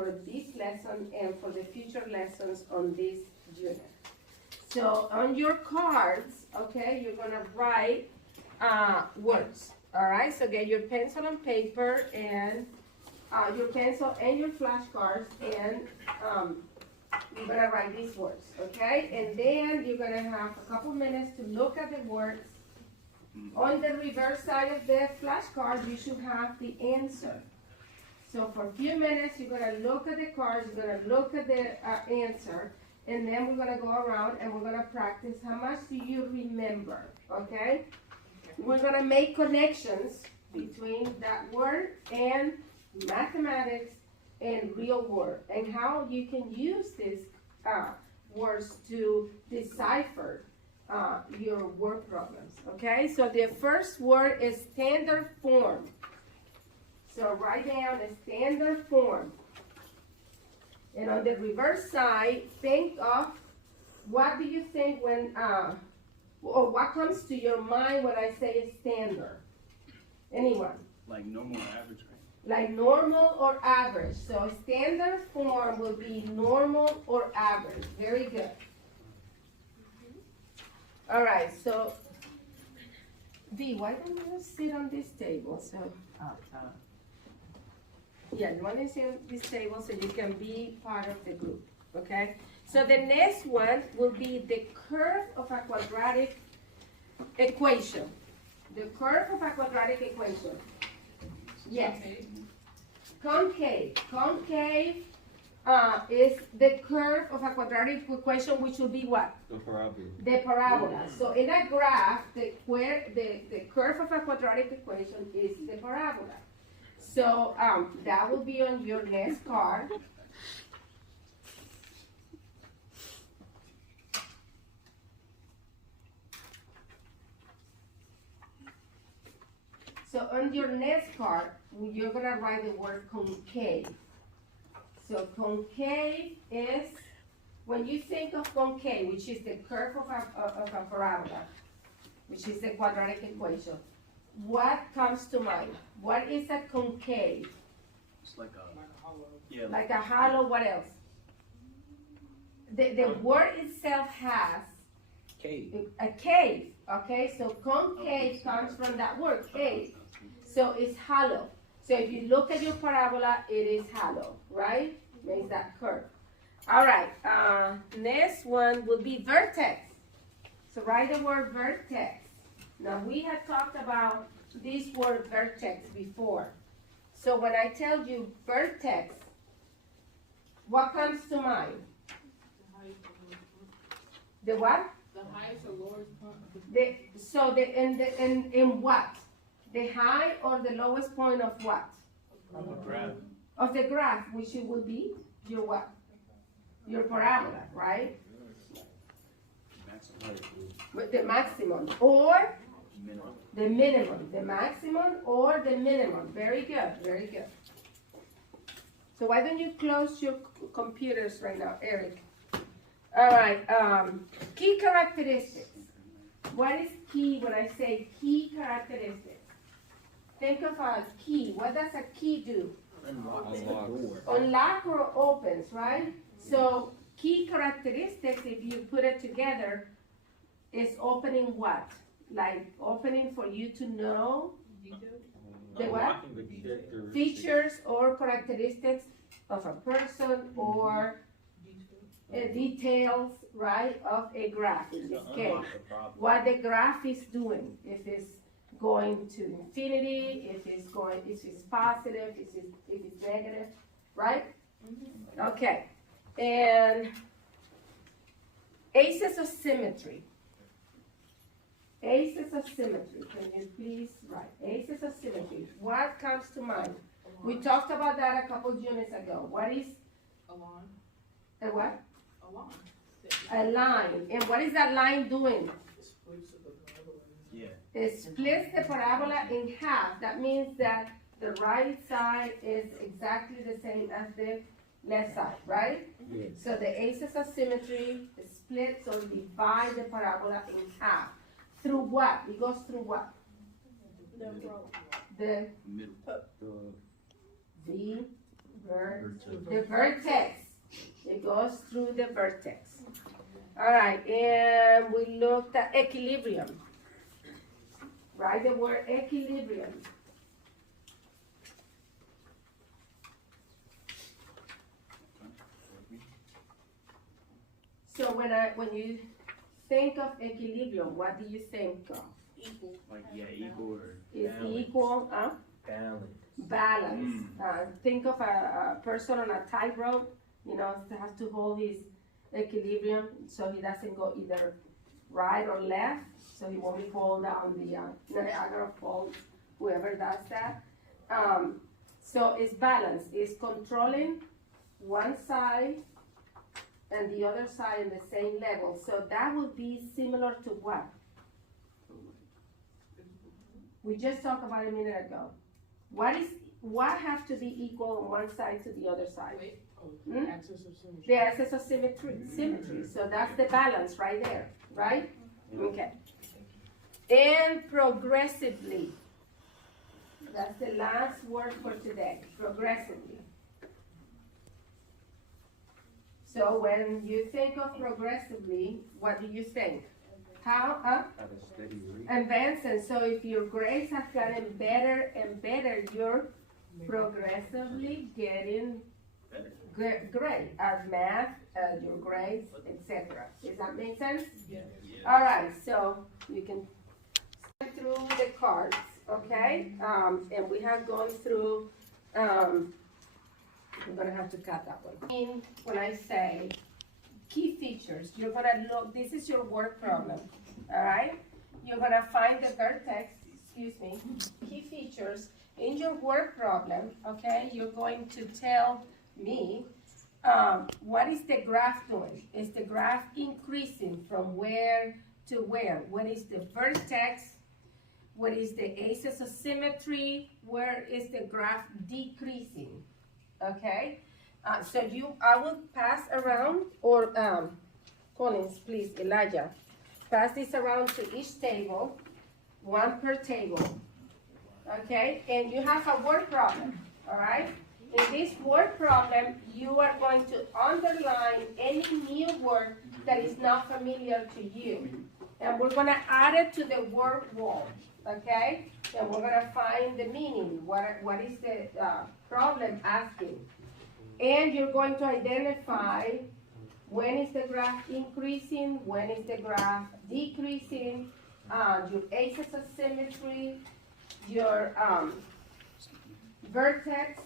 for this lesson and for the future lessons on this unit. So on your cards, okay, you're gonna write words, all right? So get your pencil and paper and your pencil and your flashcards, and you're gonna write these words, okay? And then you're gonna have a couple minutes to look at the words. On the reverse side of the flashcard, you should have the answer. So for a few minutes, you're gonna look at the cards, you're gonna look at the answer, and then we're gonna go around and we're gonna practice how much do you remember, okay? We're gonna make connections between that word and mathematics and real word, and how you can use these words to decipher your word problems, okay? So the first word is standard form. So write down a standard form. And on the reverse side, think of what do you think when, or what comes to your mind when I say standard? Anyone? Like normal or average, right? Like normal or average. So standard form will be normal or average. Very good. All right, so V, why don't you sit on this table? So, yeah, you want to sit on this table so you can be part of the group, okay? So the next one will be the curve of a quadratic equation. The curve of a quadratic equation. Yes. Concave. Concave is the curve of a quadratic equation, which will be what? The parabola. The parabola. So in a graph, the curve of a quadratic equation is the parabola. So that will be on your next card. So on your next card, you're gonna write the word concave. So concave is, when you think of concave, which is the curve of a parabola, which is the quadratic equation, what comes to mind? What is a concave? It's like a hollow. Yeah. Like a hollow, what else? The word itself has Cave. a cave, okay? So concave comes from that word, cave. So it's hollow. So if you look at your parabola, it is hollow, right? Makes that curve. All right, next one will be vertex. So write the word vertex. Now we had talked about this word vertex before. So when I tell you vertex, what comes to mind? The what? The highest or lowest point. In what? The high or the lowest point of what? Of the graph. Of the graph, which it would be your what? Your parabola, right? With the maximum or Minimum. the minimum. The maximum or the minimum. Very good, very good. So why don't you close your computers right now, Eric? All right, key characteristics. What is key when I say key characteristics? Think of a key. What does a key do? Unlocks the door. Unlock or opens, right? So key characteristics, if you put it together, is opening what? Like opening for you to know the what? Unlocking the characteristics. Features or characteristics of a person or details, right, of a graph in this case. What the graph is doing, if it's going to infinity, if it's positive, if it's negative, right? Okay, and aces of symmetry. Aces of symmetry, can you please write? Aces of symmetry, what comes to mind? We talked about that a couple units ago. What is? A line. A what? A line. A line. And what is that line doing? Splits of the parabola. Yeah. It splits the parabola in half. That means that the right side is exactly the same as the left side, right? Yeah. So the aces of symmetry splits or divide the parabola in half. Through what? It goes through what? The Middle. V the vertex. It goes through the vertex. All right, and we looked at equilibrium. Write the word equilibrium. So when you think of equilibrium, what do you think of? Equal. Like, yeah, equal or Is balance. equal, Balance. balance. Think of a person on a tightrope, has to hold his equilibrium so he doesn't go either right or left, so he won't fall down the Niagara Falls, whoever does that. So it's balance, it's controlling one side and the other side in the same level. So that would be similar to what? We just talked about a minute ago. What has to be equal on one side to the other side? Wait. Hmm? Axis of symmetry. The axis of symmetry. So that's the balance right there, right? Okay. And progressively. That's the last word for today. Progressively. So when you think of progressively, what do you think? How? At a steady rate. Advancing. So if your grades have gotten better and better, you're progressively getting great at math, your grades, etc. Does that make sense? Yeah. All right, so you can step through the cards, okay? And we have gone through, I'm gonna have to cut that one. When I say key features, you're gonna look, this is your word problem, all right? You're gonna find the vertex, key features in your word problem, okay? You're going to tell me what is the graph doing? Is the graph increasing from where to where? What is the vertex? What is the axis of symmetry? Where is the graph decreasing? Okay, so I will pass around, or Collins, please, Elijah, pass this around to each table, one per table, okay? And you have a word problem, all right? In this word problem, you are going to underline any new word that is not familiar to you. And we're gonna add it to the word wall, okay? And we're gonna find the meaning, what is the problem asking. And you're going to identify when is the graph increasing, when is the graph decreasing, your axis of symmetry, your vertex,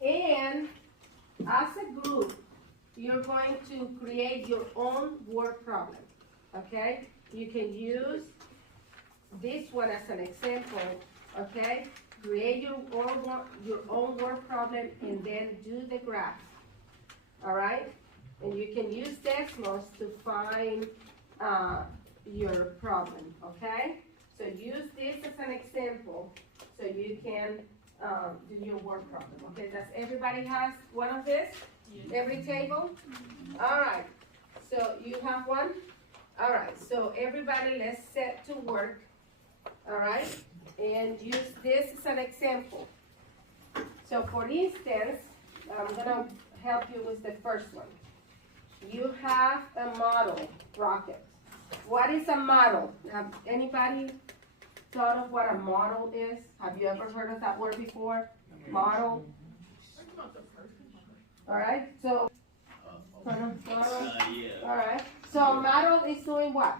and as a group, you're going to create your own word problem, okay? You can use this one as an example, okay? Create your own word problem and then do the graph, all right? And you can use Desmos to find your problem, okay? So use this as an example so you can do your word problem, okay? Does everybody has one of this? Every table? All right, so you have one? All right, so everybody, let's set to work, all right? And use this as an example. So for instance, I'm gonna help you with the first one. You have a model rocket. What is a model? Have anybody thought of what a model is? Have you ever heard of that word before? Model? All right, so, all right, so a model is doing what?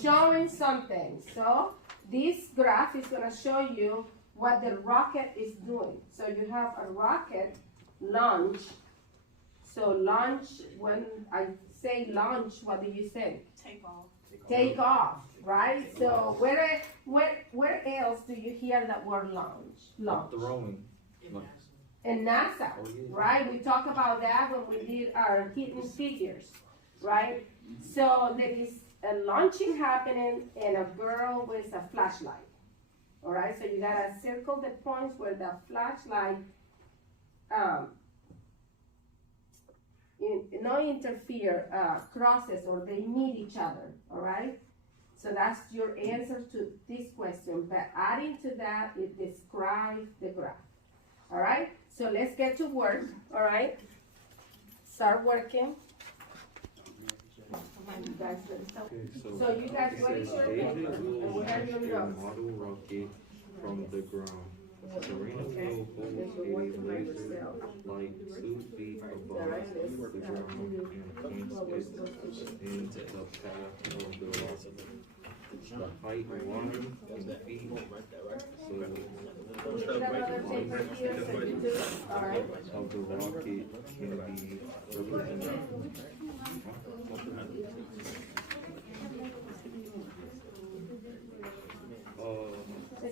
Showing something. So this graph is gonna show you what the rocket is doing. So you have a rocket launch. So launch, when I say launch, what do you say? Take off. Take off, right? So where else do you hear that word launch? Launch. Throwing. And NASA, right? We talked about that when we did our hidden figures, right? So there is a launching happening and a girl with a flashlight, all right? So you gotta circle the points where the flashlight crosses or they meet each other, all right? So that's your answer to this question, but adding to that, it describes the graph. All right, so let's get to work, all right? Start working. You guys ready? So you guys, what is your paper? And what are your notes? Model rocket from the ground. Serena Okay. will hold Because you're working by a laser yourself. like 2 feet above All right, let's the ground and what we're points supposed to do. it into the path of the rocket. The height 1 feet. So We need another paper here, so you do it, all right? of the rocket can be represented.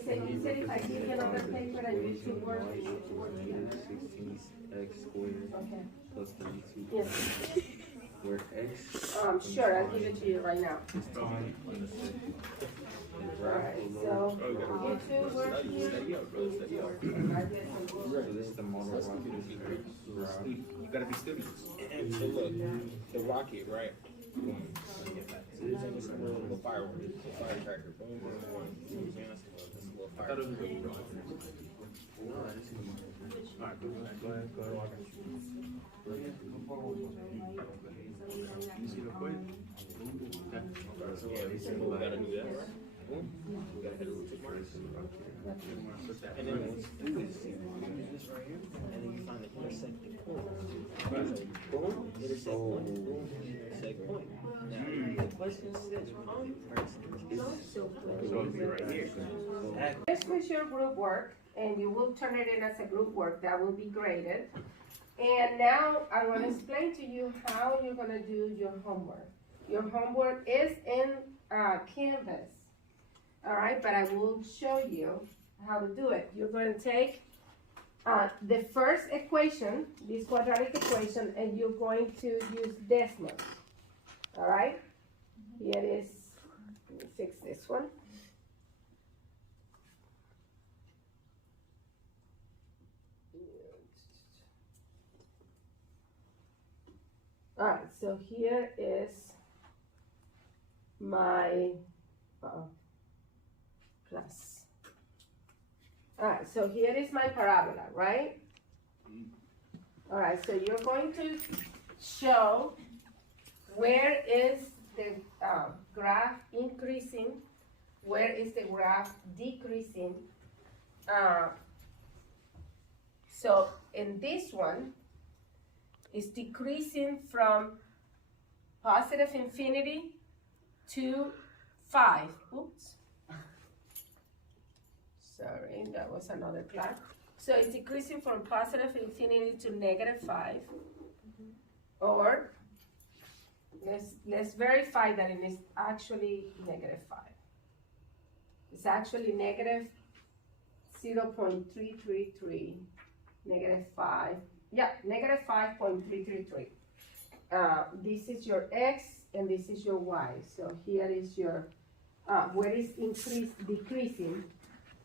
You said if I give you another paper and you two work, you should work together. 16x squared Okay. plus 32. Yes, Where x sure, I'll give it to you right now. is time on the second. The All graph right, below. so you two work here. So this is the model rocket graph. You gotta be studious. And so look, the rocket, right? So there's only some little fireworks, a firecracker, boom, boom, boom. You know what I'm saying? That's a little firecracker. Alright, go ahead. You see the point? Okay. So we gotta do that, right? Boom. We gotta hit a root mark. And then once you do this right here, and then you find the intersecting point. Boom, intersect point, boom, intersect point. Now, the question says point It's gonna be right here. This was your group work, and you will turn it in as a group work, that will be graded. And now I'm gonna explain to you how you're gonna do your homework. Your homework is in Canvas, all right, but I will show you how to do it. You're going to take the first equation, this quadratic equation, and you're going to use decimals, all right? Here it is, let me fix this one. All right, so here is my plus. All right, so here is my parabola, right? All right, so you're going to show where is the graph increasing, where is the graph decreasing. So in this one, it's decreasing from positive infinity to 5. Oops. Sorry, that was another clock. So it's decreasing from positive infinity to negative 5. Or, let's verify that it is actually negative 5. It's actually negative 0.333, negative 5. Yeah, negative 5.333. This is your x and this is your y. So here is your, where is decreasing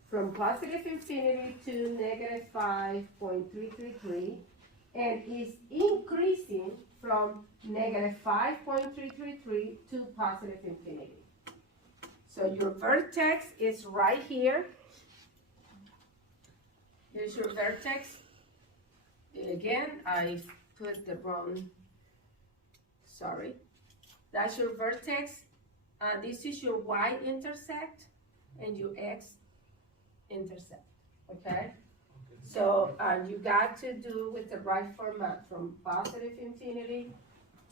from positive infinity to negative 5.333 and is increasing from negative 5.333 to positive infinity. So your vertex is right here. Here's your vertex. Again, I put the wrong, sorry. That's your vertex. This is your y-intercept and your x-intercept, okay? So you got to do with the right format from positive infinity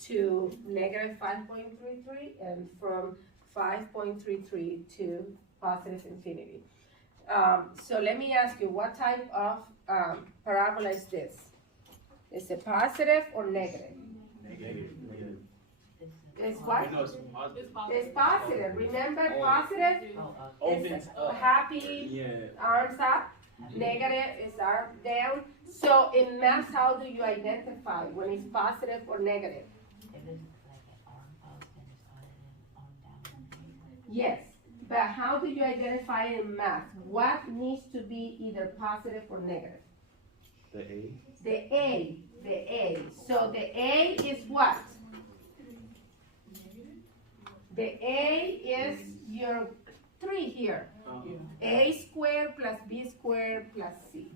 to negative 5.33 and from 5.33 to positive infinity. So let me ask you, what type of parabola is this? Is it positive or negative? Negative. It's what? No, it's positive. It's positive. Remember, positive Opens is up. happy, Yeah. arms up. Negative is arm down. So in math, how do you identify when it's positive or negative? If it's like an arm post and it's on it and arm down. Yes, but how do you identify it in math? What needs to be either positive or negative? The A. The A. So the A is what? The A is your 3 here. A squared plus B squared plus C.